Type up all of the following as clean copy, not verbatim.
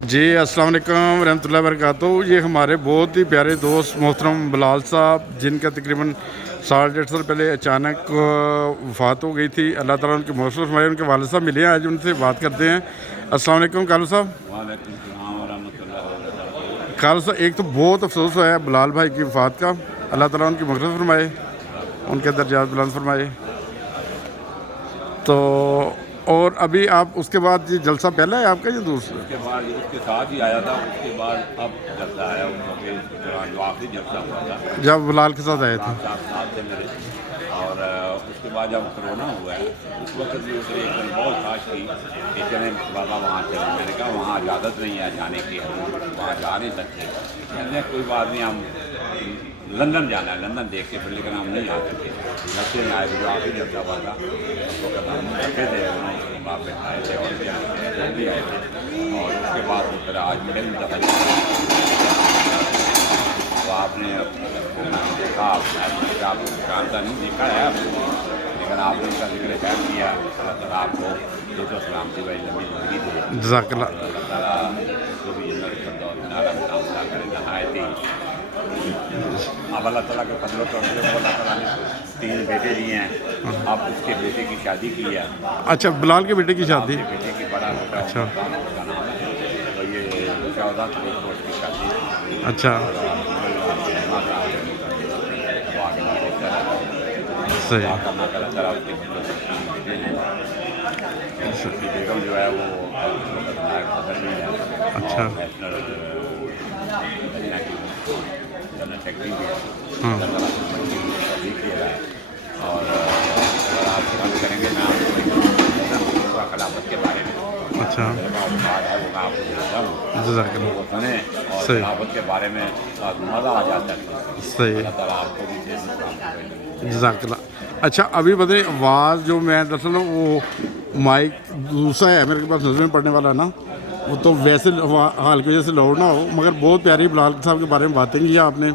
جی السلام علیکم ورحمۃ اللہ وبرکاتہ. یہ ہمارے بہت ہی پیارے دوست محترم بلال صاحب جن کا تقریباً 1.5 سال پہلے اچانک وفات ہو گئی تھی. اللہ تعالیٰ ان کے مغفرت فرمائے. ان کے والد صاحب ملے ہیں, آج ان سے بات کرتے ہیں. السلام علیکم کالو صاحب. وعلیکم السلام ورحمۃ اللہ وبرکاتہ. کالو صاحب, ایک تو بہت افسوس ہوا ہے بلال بھائی کی وفات کا. اللہ تعالیٰ ان کی مغفرت فرمائے, ان کے درجات بلند فرمائے. تو اور ابھی آپ اس کے بعد یہ جلسہ پہلا ہے آپ کا یا دوسرا؟ اس کے بعد اس کے ساتھ ہی آیا تھا. اس کے بعد اب جلسہ آیا اس موقع اس کے دوران جو آخری جلسہ ہوا تھا جب بلال کے ساتھ آئے تھے. ساتھ تھے میرے. اور اس کے بعد جب کرونا ہوا ہے اس وقت بھی اسے ایک دن بہت خواہش کی کہ چلیں بابا وہاں چلیں. میں نے کہا وہاں اجازت نہیں ہے جانے کی, وہاں جا نہیں سکتے. میں نے کوئی بات نہیں, ہم لندن جانا ہے, لندن دیکھ کے پھر, لیکن ہم نہیں آ سکتے. رستے میں آئے جو آخری جلسہ ہوا تھا اس وقت ہم رکھے تھے, باپ بیٹھ آئے تھے اور بھی آئے تھے. اور اس کے بعد وہ پھر آج میرے بھی دفعہ تو آپ نے دیکھا, آپ جانتا نہیں دیکھا ہے آپ کو, لیکن آپ نے ان کا ذکر خیر کیا. اللہ تعالیٰ آپ کو جو تو سلامتی بھائی لمبی زندگی دے. جزاک اللہ. اللہ تعالیٰ جو بھی جنت الفردوس نعلا مقام عطا کرے. نہایت ہی اب اللہ تعالیٰ کے فضل و کرم سے اللہ تعالیٰ نے 3 بیٹے دیے ہیں. اب اس کے بیٹے کی شادی کی ہے. اچھا, بلال کے بیٹے کی آپ شادی. کے بیٹے کی بڑا بیٹا اچھا اس کا نام ہے. تو یہ 14 تاریخ کو اس کی شادی. اچھا صحیح. بیگم جو ہے وہ فصل میں ہے. اچھا نیشنل جنرل سیکرٹری بھی ہے. ہاں بھی کیا ہے. اور اگر آپ بات کریں گے میں آپ کو خلافت کے بارے میں اچھا بات ہے وہ میں آپ کو بھیجتا ہوں جزاک اللہ. وہ سنیں. اور صحیح خلافت کے بارے میں مزہ آ جاتا ہے. صحیح. اللہ تعالیٰ آپ کو بھی دے. جزاک اللہ. اچھا ابھی بتائیں, آواز جو میں دراصل وہ مائک دوسرا ہے میرے پاس نظر میں پڑنے والا ہے نا, وہ تو ویسے حال کی وجہ سے لاؤڈ نہ ہو, مگر بہت پیاری بلال صاحب کے بارے میں باتیں کی آپ نے.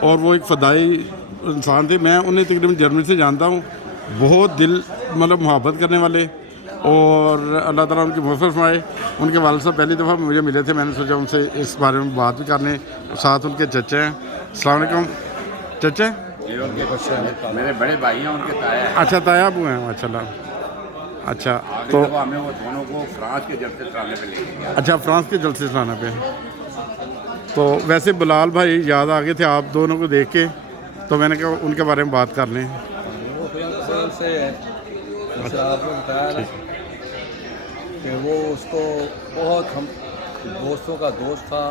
اور وہ ایک فدائی انسان تھے. میں انہیں تقریباً جرمنی سے جانتا ہوں. بہت دل مطلب محبت کرنے والے, اور اللہ تعالیٰ ان کی مغفرت فرمائے. ان کے والد صاحب پہلی دفعہ مجھے ملے تھے, میں نے سوچا ان سے اس بارے میں بات بھی کر لیں. ساتھ ان کے چچے ہیں. السلام علیکم چچے. میرے بڑے بھائی ہیں, ان کے تایا ہیں. اچھا تایا ابو ہیں ماشاء اللہ. اچھا تو ہمیں وہ دونوں کو فرانس کے جلسے چلانے پہ لے کے گیا. اچھا فرانس کے جلسے چلانے پہ. تو ویسے بلال بھائی یاد آ گئے تھے آپ دونوں کو دیکھ کے, تو میں نے کہا ان کے بارے میں بات کر لیں. جیسے آپ نے بتایا نا کہ وہ اس کو بہت ہم دوستوں کا دوست تھا,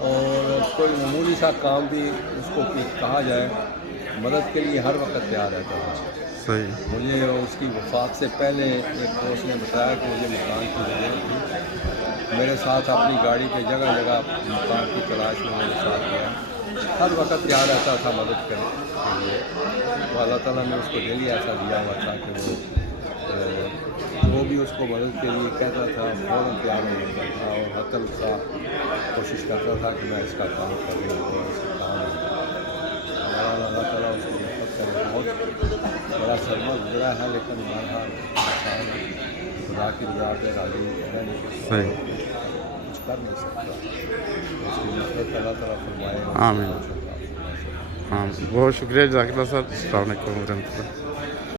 اور کوئی معمولی سا کام بھی اس کو کہا جائے مدد کے لیے ہر وقت تیار رہتا تھا. صحیح. مجھے اس کی وفات سے پہلے ایک دوست نے بتایا کہ مجھے مکان کی ضرورت تھی. میرے ساتھ اپنی گاڑی پہ جگہ جگہ مکان کی تلاش میں میرے ساتھ گیا. ہر وقت تیار رہتا تھا مدد کرنے کے لیے. تو اللہ تعالیٰ نے اس کو دل ہی ایسا دیا ہوا تھا کہ وہ بھی اس کو مدد کے لیے کہتا تھا, فوراً تیار ہو جاتا تھا, اور حتل کا کوشش کرتا تھا کہ میں اس کا کام کر لوں اور اس کا کام ہمارا. اللہ تعالیٰ اس کو مدد کرے. بہت بڑا سرما گزرا ہے, لیکن بہرحال خدا کی رضا پہ راضی رہنے صحیح. کچھ کر نہیں سکتا. اس کی مدد اللہ تعالیٰ فرمائے. آمین. ہاں بہت شکریہ جزاک اللہ سر. السلام علیکم ورحمۃ اللہ.